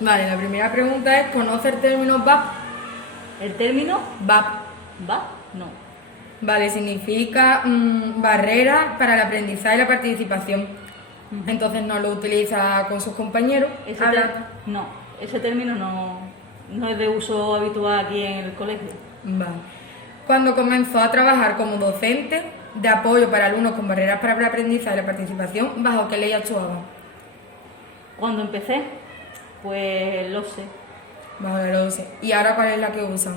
Vale, la primera pregunta es, ¿conoce el término VAP? El término VAP. va, no. Vale, significa barrera para el aprendizaje y la participación. Entonces no lo utiliza con sus compañeros. No, ese término no es de uso habitual aquí en el colegio. Vale. Cuando comenzó a trabajar como docente de apoyo para alumnos con barreras para el aprendizaje y la participación, ¿bajo qué ley actuaba? Cuando empecé, pues lo sé. Bajo la 12. ¿Y ahora cuál es la que usan?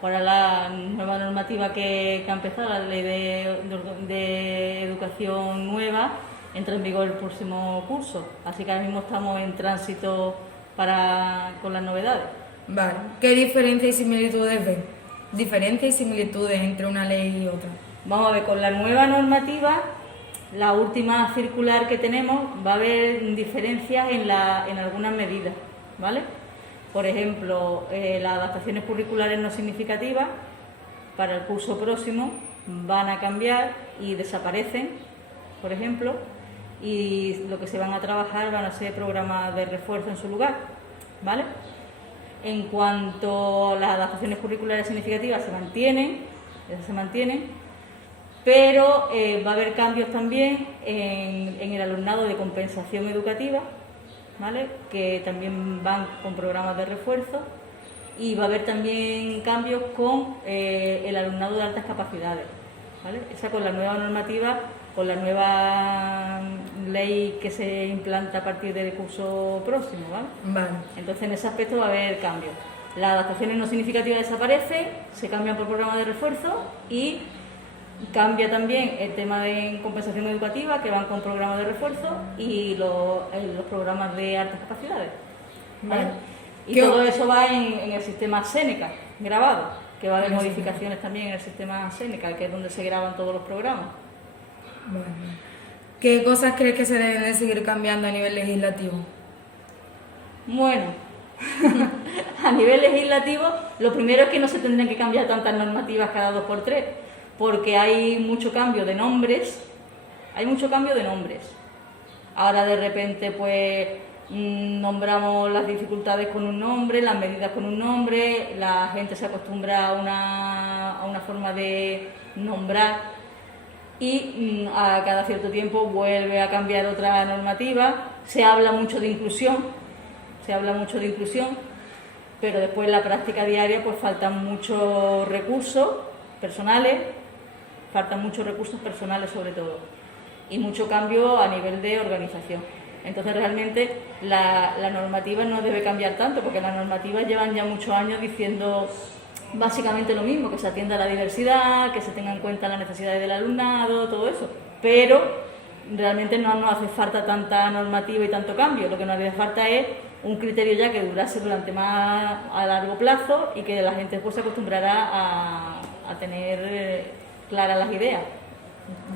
Para la nueva normativa que ha empezado, la ley de educación nueva, entra en vigor el próximo curso. Así que ahora mismo estamos en tránsito con las novedades. Vale. ¿Qué diferencias y similitudes ven? Diferencias y similitudes entre una ley y otra. Vamos a ver, con la nueva normativa, la última circular que tenemos, va a haber diferencias en algunas medidas, ¿vale? Por ejemplo, las adaptaciones curriculares no significativas para el curso próximo van a cambiar y desaparecen, por ejemplo, y lo que se van a trabajar van a ser programas de refuerzo en su lugar, ¿vale? En cuanto a las adaptaciones curriculares significativas se mantienen, pero va a haber cambios también en el alumnado de compensación educativa, ¿vale? Que también van con programas de refuerzo, y va a haber también cambios con el alumnado de altas capacidades, ¿vale? Esa con la nueva normativa, con la nueva ley que se implanta a partir del curso próximo, ¿vale? Vale. Entonces en ese aspecto va a haber cambios. Las adaptaciones no significativas desaparecen, se cambian por programas de refuerzo, y cambia también el tema de compensación educativa, que van con programas de refuerzo, y los programas de altas capacidades, ¿vale? Y todo eso va en el sistema Seneca, grabado, que va a haber modificaciones también en el sistema Seneca, que es donde se graban todos los programas. Vale. ¿Qué cosas crees que se deben de seguir cambiando a nivel legislativo? Bueno, a nivel legislativo, lo primero es que no se tendrían que cambiar tantas normativas cada 2 por 3, porque hay mucho cambio de nombres, Ahora de repente pues nombramos las dificultades con un nombre, las medidas con un nombre, la gente se acostumbra a una forma de nombrar, y a cada cierto tiempo vuelve a cambiar otra normativa. Se habla mucho de inclusión, pero después en la práctica diaria pues faltan muchos recursos personales sobre todo, y mucho cambio a nivel de organización. Entonces realmente la normativa no debe cambiar tanto, porque las normativas llevan ya muchos años diciendo básicamente lo mismo, que se atienda a la diversidad, que se tenga en cuenta las necesidades del alumnado, todo eso, pero realmente no nos hace falta tanta normativa y tanto cambio. Lo que nos hace falta es un criterio ya que durase durante más a largo plazo, y que la gente pues se acostumbrará a tener claras las ideas.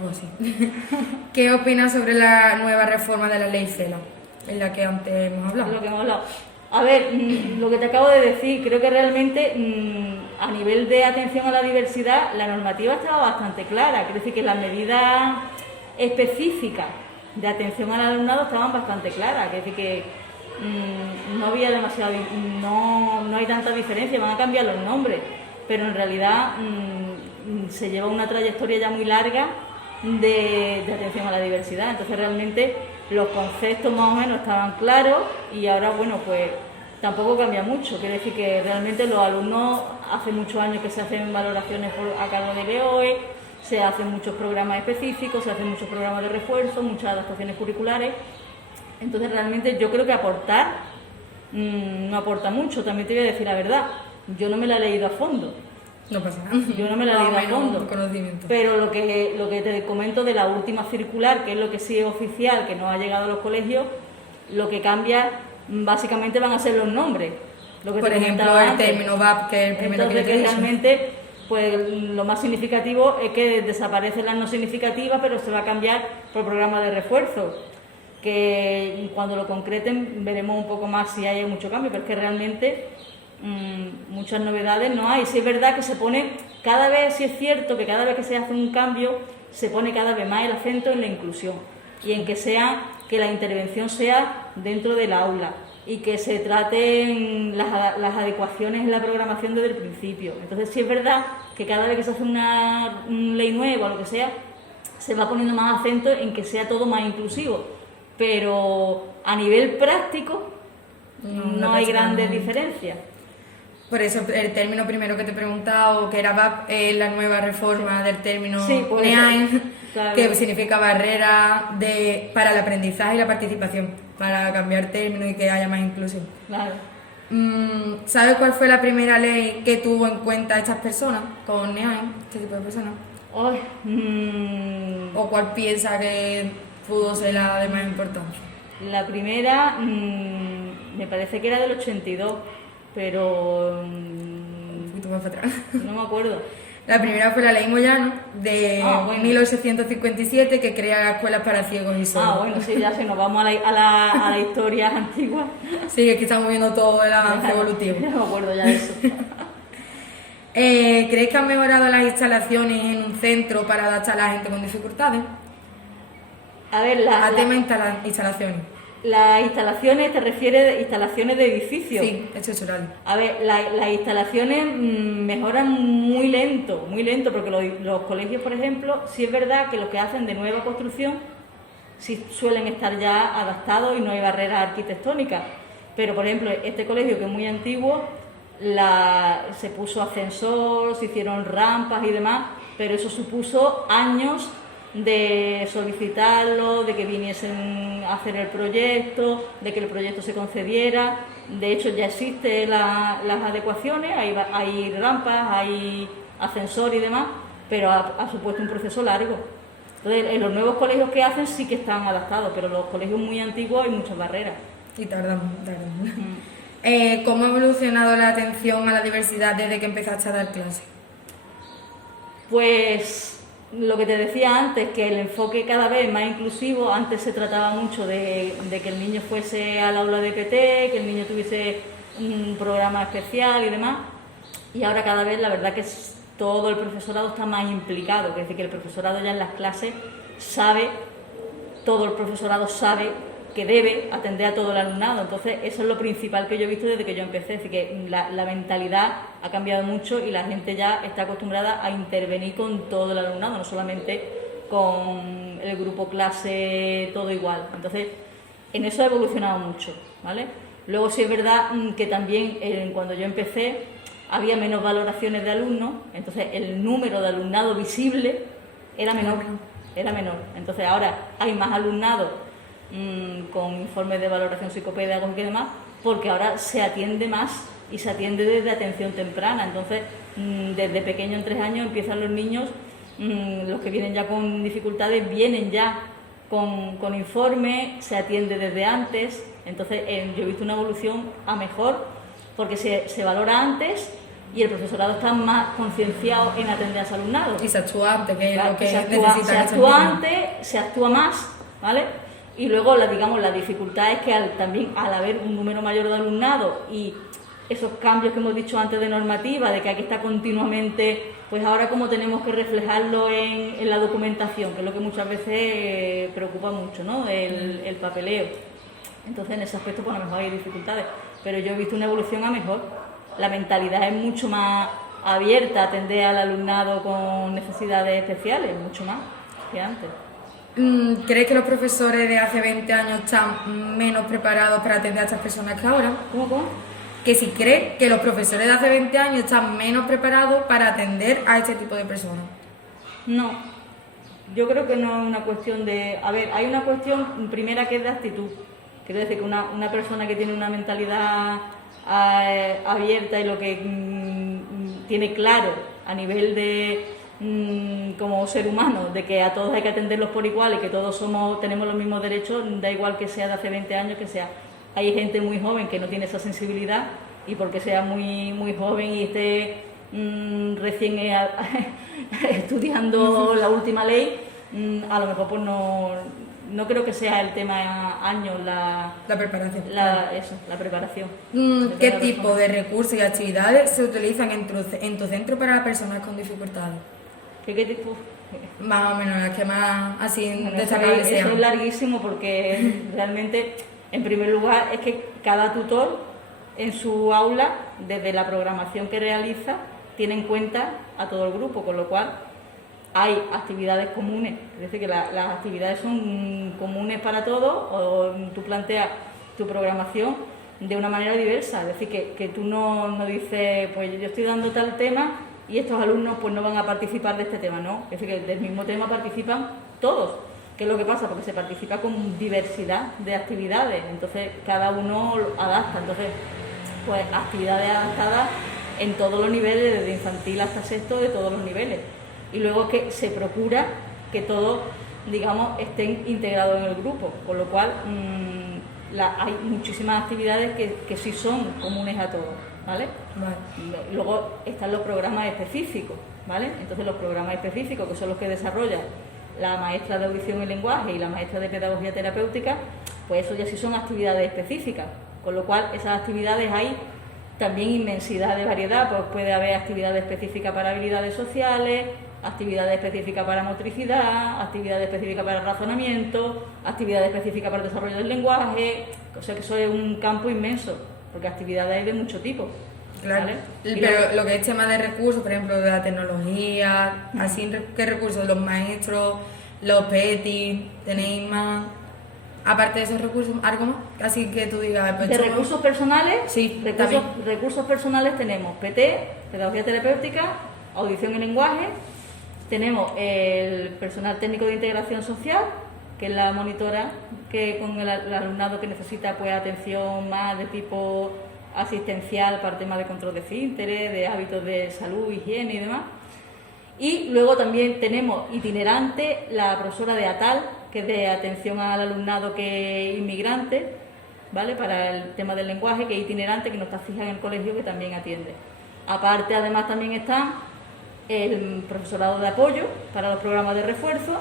Pues sí. ¿Qué opinas sobre la nueva reforma de la ley CELA, en la que antes hemos hablado? A ver, lo que te acabo de decir, creo que realmente a nivel de atención a la diversidad la normativa estaba bastante clara. Quiero decir que las medidas específicas de atención al alumnado estaban bastante claras. Quiero decir que no había no hay tanta diferencia. Van a cambiar los nombres, pero en realidad se lleva una trayectoria ya muy larga de atención a la diversidad. Entonces realmente los conceptos más o menos estaban claros, y ahora bueno pues tampoco cambia mucho. Quiere decir que realmente los alumnos, hace muchos años que se hacen valoraciones a cargo de BOE, se hacen muchos programas específicos, se hacen muchos programas de refuerzo, muchas adaptaciones curriculares. Entonces realmente yo creo que aportar no aporta mucho. También te voy a decir la verdad, yo no me la he leído a fondo. No pasa nada. Yo no me la he leído a fondo, conocimiento. pero lo que te comento de la última circular, que es lo que sí es oficial, que no ha llegado a los colegios, lo que cambia básicamente van a ser los nombres. Por ejemplo, el término VAP, que es el primero que te he dicho. Realmente, pues lo más significativo es que desaparecen las no significativas, pero se va a cambiar por programa de refuerzo, que cuando lo concreten veremos un poco más si hay mucho cambio, pero es que realmente muchas novedades no hay. Sí es verdad que se pone cada vez, sí es cierto que cada vez que se hace un cambio se pone cada vez más el acento en la inclusión, y en que la intervención sea dentro del aula, y que se traten las adecuaciones en la programación desde el principio. Entonces sí es verdad que cada vez que se hace una ley nueva o lo que sea, se va poniendo más acento en que sea todo más inclusivo, pero a nivel práctico no hay grandes diferencias. Por eso el término primero que te he preguntado, que era VAP, es la nueva reforma del término NEAIM, claro, que significa barrera para el aprendizaje y la participación, para cambiar término y que haya más inclusión. Claro. ¿Sabes cuál fue la primera ley que tuvo en cuenta a estas personas con NEAIM, este tipo de personas? ¿O cuál piensa que pudo ser la de más importancia? La primera me parece que era del 82, pero un poquito más para atrás. No me acuerdo. La primera fue la Ley Moyano de 1857, que crea las escuelas para ciegos y sordos. Bueno, sí, ya se nos vamos a la historia antigua. Sí, es que estamos viendo todo el avance evolutivo. No me acuerdo ya de eso. ¿Crees que han mejorado las instalaciones en un centro para adaptar a la gente con dificultades? A ver, tema instalaciones. Las instalaciones, ¿te refieres a instalaciones de edificios? Sí, estructural. A ver, las instalaciones mejoran muy lento, porque los colegios, por ejemplo, sí es verdad que los que hacen de nueva construcción sí suelen estar ya adaptados y no hay barreras arquitectónicas. Pero, por ejemplo, este colegio, que es muy antiguo, se puso ascensor, se hicieron rampas y demás, pero eso supuso años de solicitarlo, de que viniesen a hacer el proyecto, de que el proyecto se concediera. De hecho, ya existen las adecuaciones, hay rampas, hay ascensor y demás, pero ha supuesto un proceso largo. Entonces, en los nuevos colegios que hacen sí que están adaptados, pero en los colegios muy antiguos hay muchas barreras. Y tardan. ¿Cómo ha evolucionado la atención a la diversidad desde que empezaste a dar clases? Pues lo que te decía antes, que el enfoque cada vez más inclusivo. Antes se trataba mucho de que el niño fuese al aula de PT, que el niño tuviese un programa especial y demás, y ahora cada vez la verdad que todo el profesorado está más implicado, es decir, que el profesorado ya en las clases todo el profesorado sabe que debe atender a todo el alumnado. Entonces eso es lo principal que yo he visto desde que yo empecé, es decir, que la mentalidad ha cambiado mucho y la gente ya está acostumbrada a intervenir con todo el alumnado, no solamente con el grupo clase, todo igual. Entonces en eso ha evolucionado mucho, ¿vale? Luego sí es verdad que también cuando yo empecé había menos valoraciones de alumnos, entonces el número de alumnado visible era menor. Entonces ahora hay más alumnado con informes de valoración psicopedagógica y demás, porque ahora se atiende más y se atiende desde atención temprana. Entonces, desde pequeño, en 3 años, empiezan los niños, los que vienen ya con dificultades, vienen ya con informes, se atiende desde antes. Entonces, yo he visto una evolución a mejor, porque se valora antes y el profesorado está más concienciado en atender a su alumnado. Y se actúa antes, que es lo que se actúa más, ¿vale? Y luego, la dificultad es que también al haber un número mayor de alumnado y esos cambios que hemos dicho antes de normativa, de que hay que estar continuamente, pues ahora como tenemos que reflejarlo en la documentación, que es lo que muchas veces preocupa mucho, ¿no? El papeleo. Entonces, en ese aspecto, pues a lo mejor hay dificultades, pero yo he visto una evolución a mejor. La mentalidad es mucho más abierta a atender al alumnado con necesidades especiales, mucho más que antes. ¿Crees que los profesores de hace 20 años están menos preparados para atender a estas personas que ahora? ¿Cómo? Que si crees que los profesores de hace 20 años están menos preparados para atender a este tipo de personas. No, yo creo que no es una cuestión de... A ver, hay una cuestión primera que es de actitud. Quiero decir que una persona que tiene una mentalidad abierta y lo que tiene claro a nivel de... como ser humano, de que a todos hay que atenderlos por igual y que todos tenemos los mismos derechos, da igual que sea de hace 20 años, que sea. Hay gente muy joven que no tiene esa sensibilidad y porque sea muy, muy joven y esté recién estudiando la última ley, a lo mejor pues no creo que sea el tema años la preparación. La preparación. ¿Qué tipo de recursos y actividades se utilizan en tu centro para personas con dificultades? ¿Qué tipo? Más o menos, las que más así bueno, destacables sean. Eso es larguísimo porque realmente En primer lugar, es que cada tutor en su aula, desde la programación que realiza, tiene en cuenta a todo el grupo, con lo cual hay actividades comunes, es decir, que las actividades son comunes para todos, o tú planteas tu programación de una manera diversa, es decir, que tú no dices, pues yo estoy dando tal tema y estos alumnos pues no van a participar de este tema, no, es decir, que del mismo tema participan todos. ¿Qué es lo que pasa? Porque se participa con diversidad de actividades, entonces cada uno adapta, entonces pues actividades adaptadas en todos los niveles, desde infantil hasta sexto, de todos los niveles. Y luego que se procura que todos, digamos, estén integrados en el grupo, con lo cual hay muchísimas actividades que sí son comunes a todos, ¿vale? Vale. Luego están los programas específicos, ¿vale? Entonces los programas específicos, que son los que desarrolla la maestra de audición y lenguaje y la maestra de pedagogía terapéutica, pues eso ya sí son actividades específicas, con lo cual esas actividades hay también inmensidad de variedad, pues puede haber actividades específicas para habilidades sociales, actividades específicas para motricidad, actividades específicas para razonamiento, actividades específicas para el desarrollo del lenguaje, o sea que eso es un campo inmenso, porque actividades hay de mucho tipo. Claro, ¿vale? Pero lo que es tema de recursos, por ejemplo, de la tecnología, así, ¿qué recursos? Los maestros, los PETI, tenéis más, aparte de esos recursos, algo más, así que tú digas... Pues, ¿de recursos personales? Sí, recursos personales tenemos PT, pedagogía terapéutica, audición y lenguaje, tenemos el personal técnico de integración social, que es la monitora que con el alumnado que necesita pues atención más de tipo asistencial para temas de control de esfínteres, de hábitos de salud, higiene y demás. Y luego también tenemos itinerante la profesora de ATAL, que es de atención al alumnado que es inmigrante, ¿vale? Para el tema del lenguaje, que es itinerante, que no está fija en el colegio, que también atiende. Aparte, además, también está el profesorado de apoyo para los programas de refuerzo.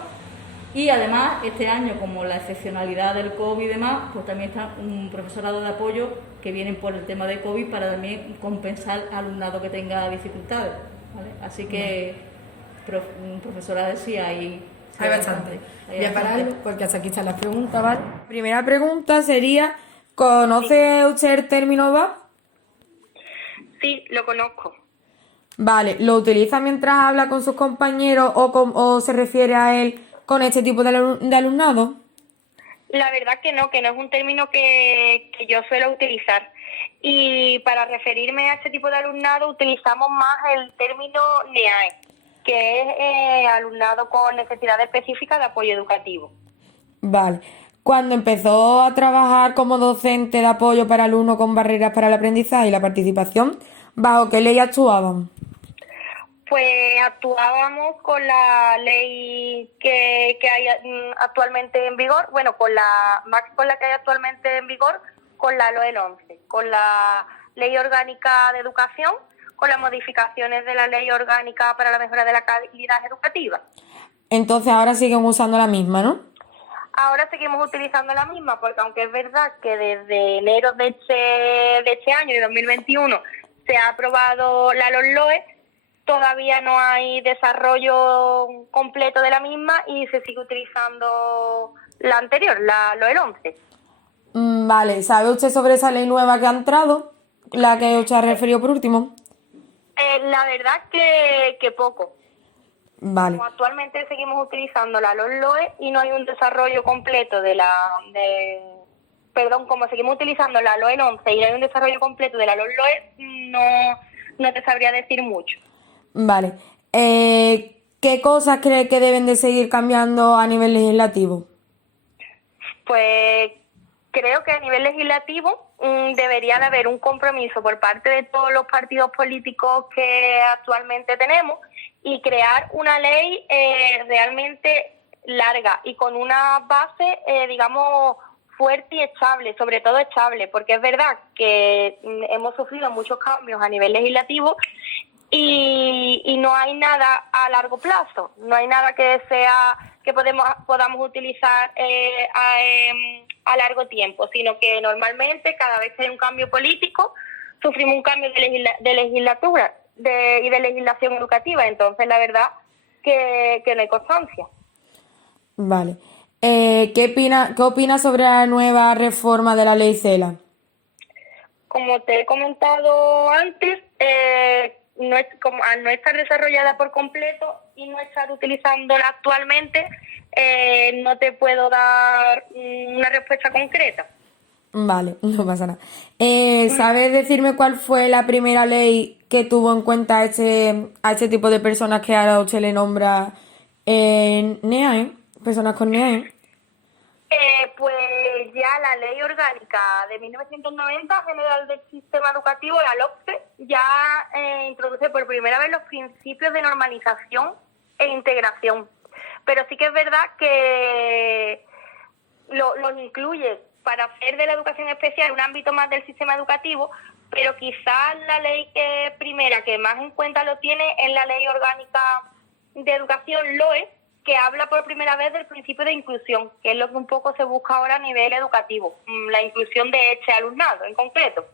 Y además, este año, como la excepcionalidad del COVID y demás, pues también está un profesorado de apoyo que vienen por el tema de COVID para también compensar al alumnado que tenga dificultades, ¿vale? Así que profesorado sí hay bastante. Voy a pararlo porque hasta aquí están las preguntas, ¿vale? Primera pregunta sería, ¿conoce usted el término VAP? Sí, lo conozco. Vale, ¿lo utiliza mientras habla con sus compañeros o se refiere a él con este tipo de alumnado? La verdad que no es un término que yo suelo utilizar. Y para referirme a este tipo de alumnado utilizamos más el término NEAE, que es alumnado con necesidades específicas de apoyo educativo. Vale. Cuando empezó a trabajar como docente de apoyo para alumnos con barreras para el aprendizaje y la participación, ¿bajo qué ley actuaban? Pues actuábamos con la ley que hay actualmente en vigor, bueno, con la que hay actualmente en vigor, con la LOE 11, con la Ley Orgánica de Educación, con las modificaciones de la Ley Orgánica para la mejora de la calidad educativa. Entonces ahora siguen usando la misma, ¿no? Ahora seguimos utilizando la misma, porque aunque es verdad que desde enero de este año, de 2021, se ha aprobado la LOE, todavía no hay desarrollo completo de la misma y se sigue utilizando la anterior, la LOE 11. Vale, ¿sabe usted sobre esa ley nueva que ha entrado? La que usted ha referido por último. La verdad que poco. Vale. Como actualmente seguimos utilizando la LOE y no hay un desarrollo completo como seguimos utilizando la LOE 11 y no hay un desarrollo completo de la LOE, no te sabría decir mucho. Vale. ¿Qué cosas cree que deben de seguir cambiando a nivel legislativo? Pues creo que a nivel legislativo debería de haber un compromiso por parte de todos los partidos políticos que actualmente tenemos y crear una ley realmente larga y con una base, digamos, fuerte y estable, sobre todo estable, porque es verdad que hemos sufrido muchos cambios a nivel legislativo y no hay nada a largo plazo, no hay nada que podamos utilizar a largo tiempo, sino que normalmente cada vez que hay un cambio político sufrimos un cambio de legislatura y de legislación educativa, entonces la verdad que no hay constancia. Vale. ¿Qué opinas sobre la nueva reforma de la ley CELA? Como te he comentado antes, al no estar desarrollada por completo y no estar utilizándola actualmente, no te puedo dar una respuesta concreta. Vale, no pasa nada. ¿Sabes decirme cuál fue la primera ley que tuvo en cuenta a ese tipo de personas que ahora usted le nombra NEAE, personas con NEAE? Pues ya la Ley Orgánica de 1990, General del Sistema Educativo, la LOCSE, ya introduce por primera vez los principios de normalización e integración. Pero sí que es verdad que los incluye para hacer de la educación especial un ámbito más del sistema educativo, pero quizás la ley primera que más en cuenta lo tiene es la Ley Orgánica de Educación, LOE, que habla por primera vez del principio de inclusión, que es lo que un poco se busca ahora a nivel educativo, la inclusión de este alumnado en concreto.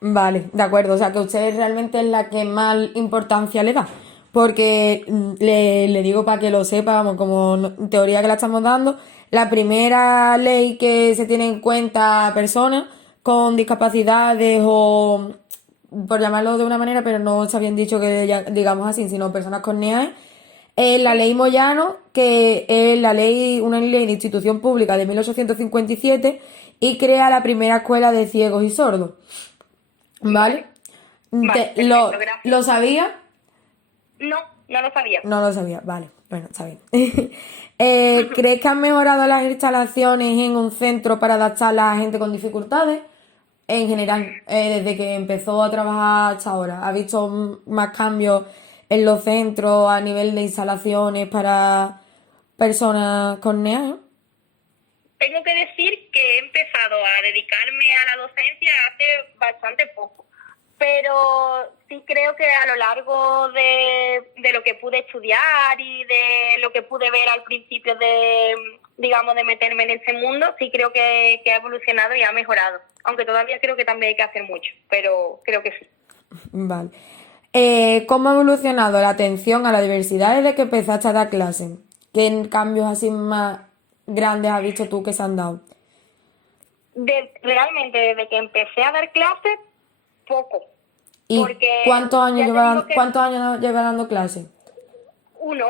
Vale, de acuerdo, o sea que usted realmente es la que más importancia le da, porque le digo para que lo sepa, vamos, como teoría que la estamos dando, la primera ley que se tiene en cuenta a personas con discapacidades o, por llamarlo de una manera, pero no está bien dicho que digamos así, sino personas con NEAE, la ley Moyano, que es una ley de institución pública de 1857 y crea la primera escuela de ciegos y sordos. ¿Vale? ¿Lo sabía? No lo sabía. No lo sabía, vale, bueno, está bien. ¿Crees que han mejorado las instalaciones en un centro para adaptarlas a gente con dificultades? En general, desde que empezó a trabajar hasta ahora, ¿ha visto más cambios en los centros a nivel de instalaciones para personas con NEA? Tengo que decir que he empezado a dedicarme a la docencia hace bastante poco, pero sí creo que a lo largo de lo que pude estudiar y de lo que pude ver al principio de meterme en ese mundo, sí creo que ha evolucionado y ha mejorado, aunque todavía creo que también hay que hacer mucho, pero creo que sí. Vale. ¿Cómo ha evolucionado la atención a la diversidad desde que empezaste a dar clases? ¿Qué cambios así más grandes has visto tú que se han dado? Realmente, desde que empecé a dar clases, poco. ¿Y cuántos años lleva dando clases? Uno.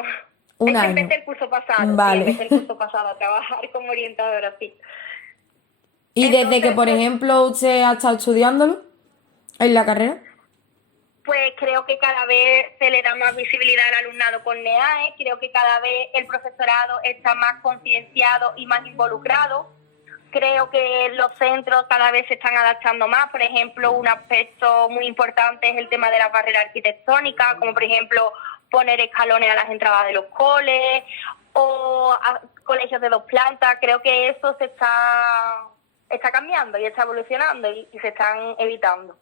Un año. Empecé el curso pasado. Vale. Sí, empecé el curso pasado a trabajar como orientadora, sí. ¿Y desde que, por ejemplo, usted ha estado estudiándolo en la carrera? Pues creo que cada vez se le da más visibilidad al alumnado con NEAE, creo que cada vez el profesorado está más concienciado y más involucrado. Creo que los centros cada vez se están adaptando más. Por ejemplo, un aspecto muy importante es el tema de las barreras arquitectónicas, como por ejemplo poner escalones a las entradas de los coles o a colegios de 2 plantas. Creo que eso se está cambiando y está evolucionando y se están evitando.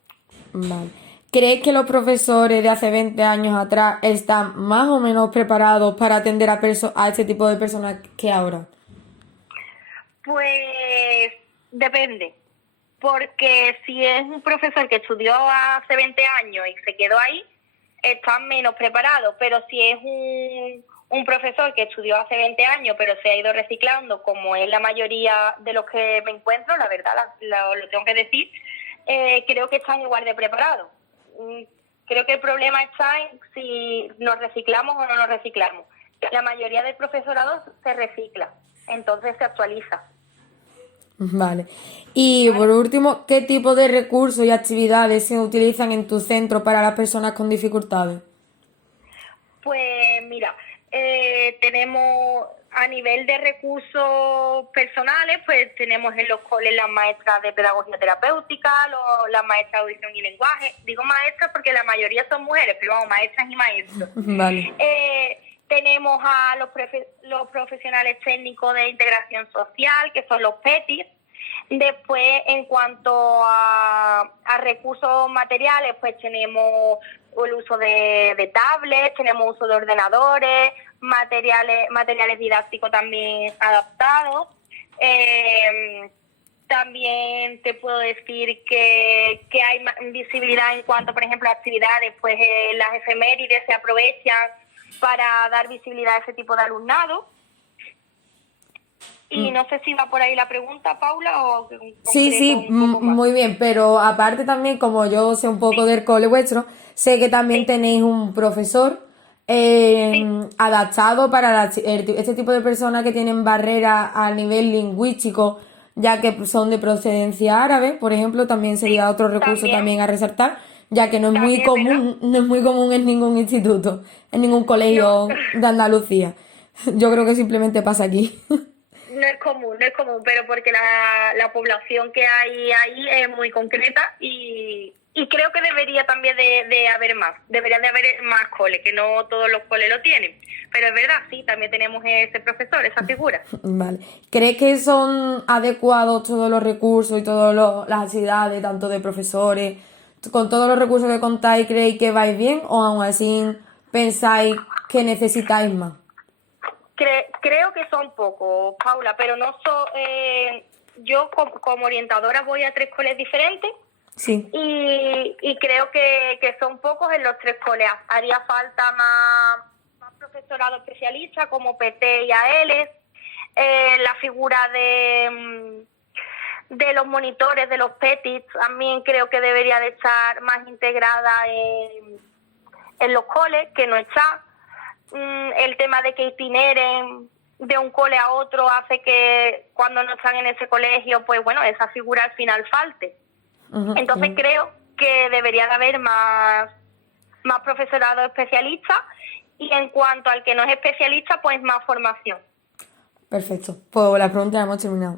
Vale. ¿Crees que los profesores de hace 20 años atrás están más o menos preparados para atender a este tipo de personas que ahora? Pues depende, porque si es un profesor que estudió hace 20 años y se quedó ahí, está menos preparado, pero si es un profesor que estudió hace 20 años pero se ha ido reciclando, como es la mayoría de los que me encuentro, la verdad, lo tengo que decir, creo que están igual de preparados. Creo que el problema está en si nos reciclamos o no nos reciclamos. La mayoría del profesorado se recicla, entonces se actualiza. Vale. Y por último, ¿qué tipo de recursos y actividades se utilizan en tu centro para las personas con dificultades? Pues mira, tenemos a nivel de recursos personales, pues tenemos en los coles las maestras de pedagogía terapéutica, las maestras de audición y lenguaje. Digo maestras porque la mayoría son mujeres, pero vamos, maestras y maestros. Vale. Tenemos a los profesionales técnicos de integración social, que son los PETIS. Después, en cuanto a recursos materiales, pues tenemos el uso de tablets, tenemos uso de ordenadores, materiales didácticos también adaptados. También te puedo decir que hay visibilidad en cuanto, por ejemplo, a actividades, pues las efemérides se aprovechan para dar visibilidad a ese tipo de alumnado. Y no sé si va por ahí la pregunta, Paula, o... Sí, muy bien, pero aparte también, como yo sé un poco del cole vuestro, sé que también tenéis un profesor adaptado para este tipo de personas que tienen barreras a nivel lingüístico, ya que son de procedencia árabe, por ejemplo, también sería otro recurso también a resaltar, ya que no es muy común, no es muy común en ningún instituto, en ningún colegio de Andalucía. Yo creo que simplemente pasa aquí. No es común, pero porque la población que hay ahí es muy concreta y creo que debería también de haber más. Deberían de haber más coles, que no todos los coles lo tienen. Pero es verdad, sí, también tenemos ese profesor, esa figura. Vale. ¿Crees que son adecuados todos los recursos y todas las actividades, tanto de profesores, con todos los recursos que contáis, creéis que vais bien o aún así pensáis que necesitáis más? Creo que son pocos, Paula, pero no yo como orientadora voy a 3 coles diferentes. Sí. Y creo que son pocos en los 3 coles. Haría falta más profesorado especialista como PT y AL. La figura de los monitores, de los PETIs, también creo que debería de estar más integrada en los coles, que no está. El tema de que itineren de un cole a otro hace que cuando no están en ese colegio, pues bueno, esa figura al final falte. Entonces creo que debería de haber más profesorado especialista y en cuanto al que no es especialista, pues más formación. Perfecto, pues la pregunta la hemos terminado.